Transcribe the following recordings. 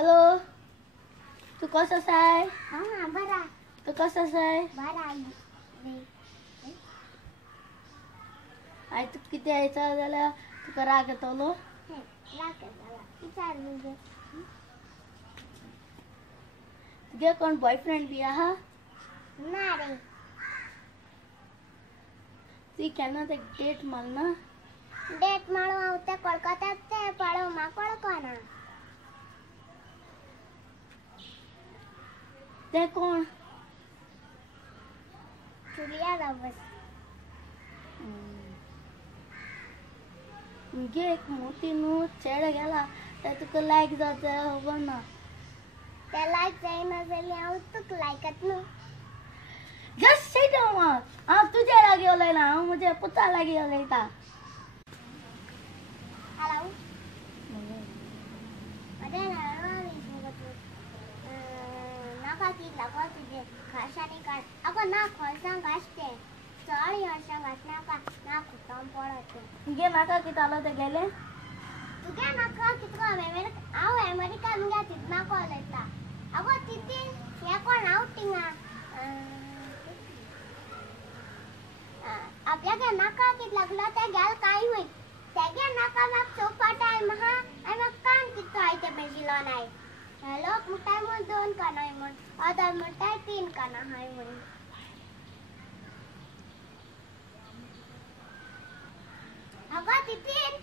Hello, तू कसास आहे? हा बरा. तू कसास आहे? बरा आई तू किती यायचा झाला तुका राग येतलो? विचार तुझे कोण बॉयफ्रेंड बी आहा? ना रे. ती केन्ना ते डेट मागना? डेट माळो हांव ते कोलकात्यात ते पळो म्हाका कळना. ते कोण? Julia Roberts. मुगे एक मोठी न्हू चेड गेला ते तुका लायक जाता खबर ना. ते लायक जायना जाल्यार हांव तुका लायकत न्हू. Just sit down. हांव तुजे लागीं उलयना, हांव म्हज्या पुता लागीं उलयता. हॅलो. अरे नाका की लागो तुजे खाशानी काढ. अगो ना खोलसां घासते. चड हरसां घासनाका ना खुटम पडते. मुगे नाका कितें आलो ते गेले? तुगे नाका कितको हांव अमेरिका मुगे तितना उलयता. अगो तिती हे कोण हांव थिंगा आपल्यागे नाका कित लागलो ते गेल काय होय. तेगे नाका म्हाका चौपाट आय महा आय म्हाका कान कितो आय ते बेजिलो नाय. लोक म्हणटाय म्हण 2 कानाय म्हण, अदर म्हणटाय 3 काना हाय म्हण. अगो तितीन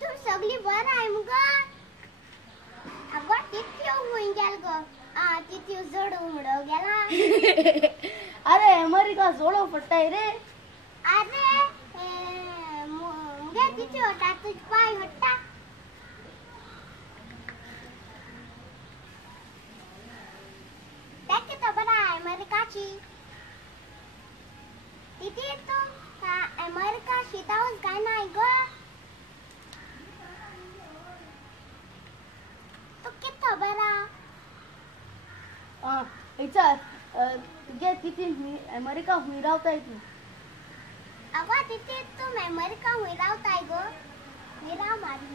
तू सगली बर आय मुगो. अगो तित्यो हुंय गेल गो. तित्यो जड उमडो गेला. अरे अमेरिका जोडो पडटाय रे. अरे मुगे तित्यो होता तुझ पाय होता. ते कितो बरा अमेरिकाची. तिती तू अमेरिका शितावूच काय नाय गो. तू कितो बरा. विचार तुगे तिथे अमेरिका हुंय रावताय तू? अगो तिथे तू अमेरिका हुंय रावताय गो. मीरा मारी.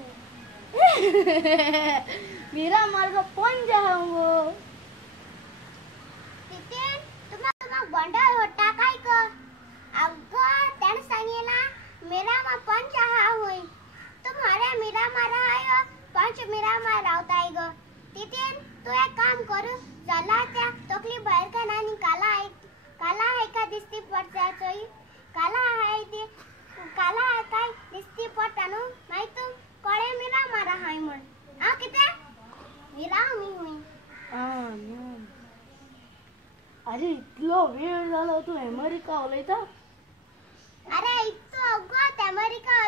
मीरा मार्ग पंज आहा गो. तिथे तुम्हाला बंडल होता काय गो. अगो त्याने सांगितला मीरा मा पंच आहा हुंय. तुम्हारे मीरा मारा आयो पंच मीरा मार रावताय गो. तिथे तू एक काम करू चला त्या तोकली बाहेर का नानी काला आहे का दिसती पडता चोई. काला आहे ते काला आहे काय दिसती पडतानु नाही तू कळे मीरा मारा हाय म्हण. किते मीरा मी हुई. अरे इतलो वेळ झालो तू अमेरिका उलयता? अरे इतू अगो अमेरिका